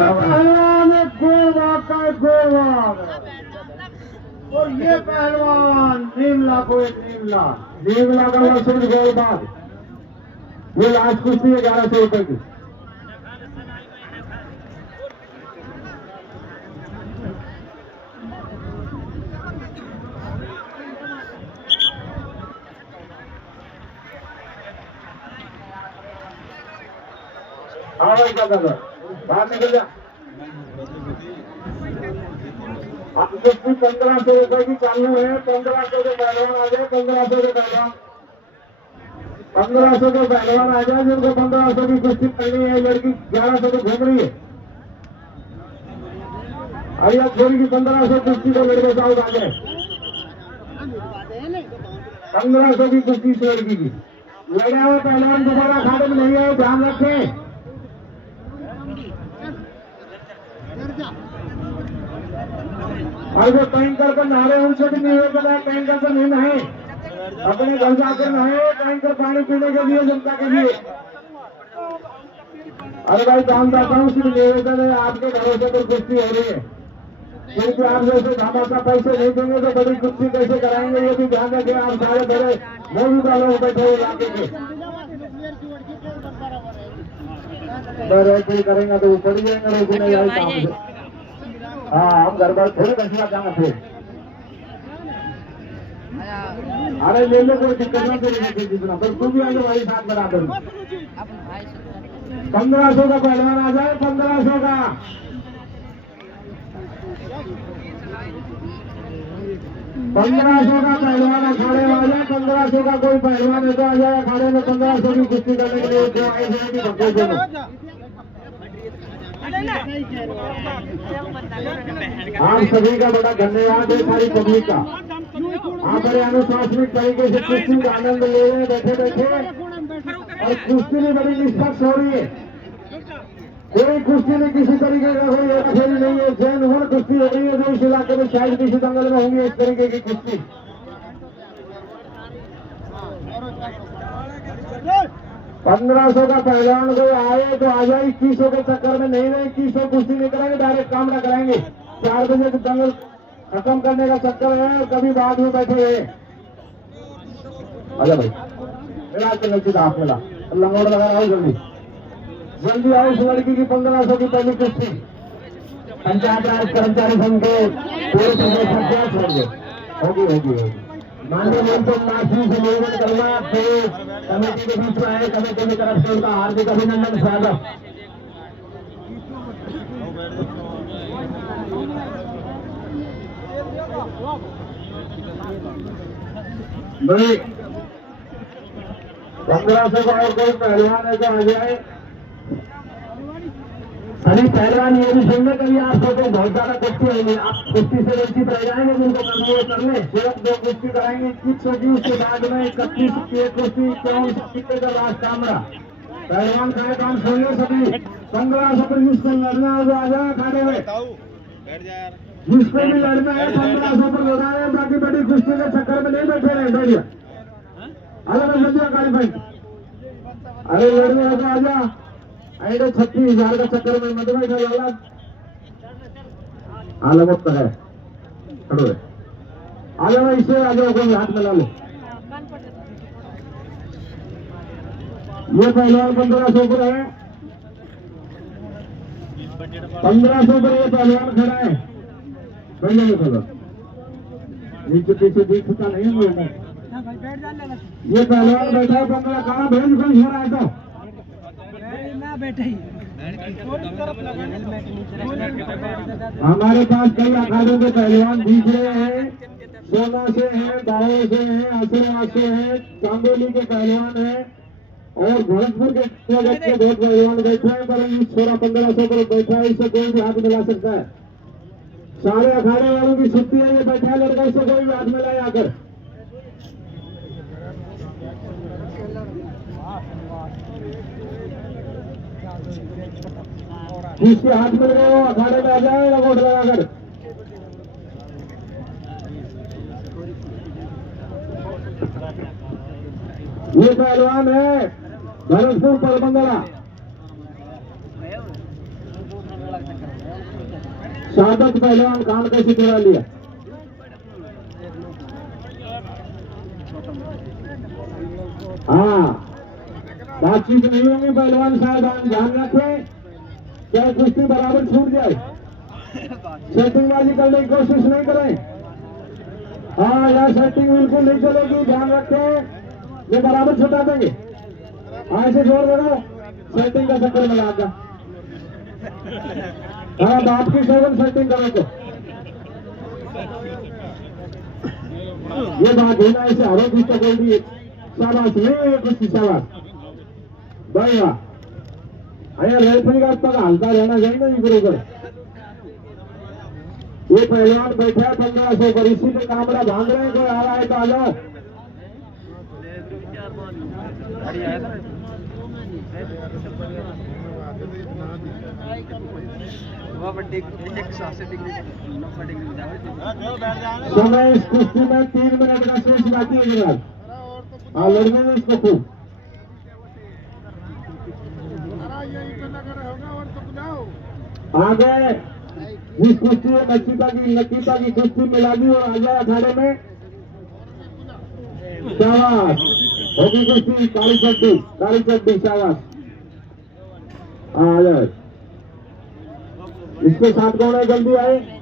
पहलवान गोलवार और ये पहलवान नीमला को एक नीमला का वर्षों गोलबाज। ये लास्ट कुश्ती 1100 रुपए की। बाहर निकल जा। आप कुश्ती 1500 रुपए की चालू है। 1500 के पहलवान आ जाए। 1500 के पहलवान 1500 के पहलवान आ जाए। जिनको 1500 की कुश्ती करनी है। लड़की 1100 तो घूम रही है। अरे आप छोरी की 1500 कुश्ती को लड़के साउथ आ जाए। 1500 की कुश्ती इस लड़की की। लड़े हुए पहलवान दोबारा अखाड़े में नहीं आए, ध्यान रखें। और वो टैंकर का नारे उनसे भी नहीं होता है। टैंकर से नहीं नहाए, अपने घर जाकर नहाए। टैंकर पानी पीने के लिए, जनता के लिए। अरे भाई दानदाता हूँ, सिर्फ निवेदन है, आपके घरों से तो कुश्ती हो रही है, क्योंकि आप जैसे धमाका पैसे नहीं देंगे तो बड़ी कुश्ती कैसे कराएंगे, ये भी ध्यान रखें। आप सारे बड़े मौजूदा लोग बैठे हुए इलाके के ऐसे करेंगे तो वो पड़ जाएंगे। रोटी नहीं आई काम से। हाँ, हम घर पर थोड़े फैसला जाना थे। अरे ले लो, कोई दिक्कत नहीं जितना, पर तुम भी आगे भाई साथ बराबर। 1500 का पहलवान आ जाए। 1500 का 1500 का पहलवान अखाड़े में आ जाए। 1500 का कोई पहलवान है तो आ जाए अखाड़े में। 1500 की कुश्ती करने के लिए जो आए थे भक्तों को आप सभी का बड़ा धन्यवाद है, सारी पब्लिक का। आप बड़े अनुशासनिक तरीके से कुश्ती का आनंद ले रहे हैं बैठे बैठे। और कुश्ती भी बड़ी निष्पक्ष हो रही है। कोई कुश्ती में किसी तरीके का कोई हेराफेरी नहीं है। जैन हुआ कुश्ती हो रही है जो इस इलाके में शायद किसी दंगल में होंगी इस तरीके की कुश्ती। 1500 का पहलवान कोई आए तो आ जाए। 2100 के चक्कर में नहीं रहे। 2100 कुश्ती नहीं कराएंगे, डायरेक्ट कामरा कराएंगे। 4 बजे दंगल खत्म करने का चक्कर है और कभी बाद में बैठे हुए। आजा भाई, मेरा चल सीधा आप मिला लंगोड़ लगा रहा हूँ। जल्दी जल्दी आओ। इस लड़की की 1500 की पहली कुश्ती पंचायत राज कर्मचारी संघ के पूरे प्रदेश होंगे होगी। माननीय मंत्री माफी से निवेदन करूंगा कमेटी के बीच में आए। कमेटी की तरफ से उनका हार्दिक अभिनंदन, स्वागत। भाई 1500 का और कोई पहलवान है तो आ जाए। अभी पहलवान ये भी सुनने के लिए आपको तो बहुत ज्यादा कुश्ती होगी। आप कुश्ती से वंचित रह जाएंगे। जिनको करना वो कर ले। सिर्फ 2 कुश्ती कराएंगे 2100 की। उसके बाद में 31 की एक कुश्ती 24 का लास्ट कामरा। पहलवान का काम सुनिए सभी। 1500 पर जिसको लड़ना है वो आ जाए खाने में। जिसको भी लड़ना है 1500 पर लड़ा है। बाकी बड़ी कुश्ती के चक्कर में नहीं बैठे रहे। बैठिए अलग अलग काली भाई। अरे लड़ने है तो आ जा। ऐसे 36,000 का चक्कर में मत बैठा वाला आलमत है। खड़ो है आ जाओ। इसे आ जाओ, कोई हाथ मिला लो। ये पहलवान 1500 पर है। 1500 पर ये पहलवान खड़ा है। बैठ थोड़ा नीचे पीछे दिखता नहीं है। ये पहलवान बैठा है 15। कहाँ भेज कोई हो रहा है तो हमारे पास कई अखाड़ों के पहलवान दिख रहे हैं। सोना से हैं, दाओ से हैं, आशीर्वाद से हैं, चांदोली के पहलवान हैं और भरतपुर के बहुत पहलवान बैठे हैं। पर 1600-1500 पर बैठा है। इससे कोई भी हाथ मिला सकता है। सारे अखाड़े वालों की छुट्टी है। ये बैठा है लड़का, इससे कोई भी हाथ मिलाए आकर। जिसके हाथ मिल गए वो अखाड़े में आ जाए लगोट लगाकर। ये पहलवान है भरतपुर परबंदरा। सादत पहलवान कान कैसे चुरा लिया। हाँ, बातचीत नहीं होगी पहलवान साहब, ध्यान रखें क्या कुश्ती बराबर छूट जाए। सेटिंगबाजी करने की कोशिश नहीं करें। हाँ, यार सेटिंग बिल्कुल नहीं चलेगी, ध्यान रखें, ये बराबर छुटा देंगे। ऐसे जोर देगा सेटिंग का चक्कर में लागा। हाँ, बाप की केवल सेटिंग करो तो ये बात है ना, ऐसे हरों की तो बोल शाबाश नहीं कुछ शाबाश भाई वाह। अरे रेफरी का पग हल्का रहना चाहिए ना बरोबर। ये पहलवान बैठा है 1500 पर, इसी पे कामड़ा भाग रहे हैं, कोई आ रहा है तो आ जाओ। समय इस कुश्ती में 3 मिनट का शेष बाकी है जनाब। हाँ, लड़ने में इसको खूब आगे जिस कुश्ती में नकीता की कुश्ती मिला दी और आ जाए अखाड़े में। शाबाश, होगी कुश्ती काली चड्डी शाबाश। आ जाए, इसके साथ कौन है, जल्दी आए।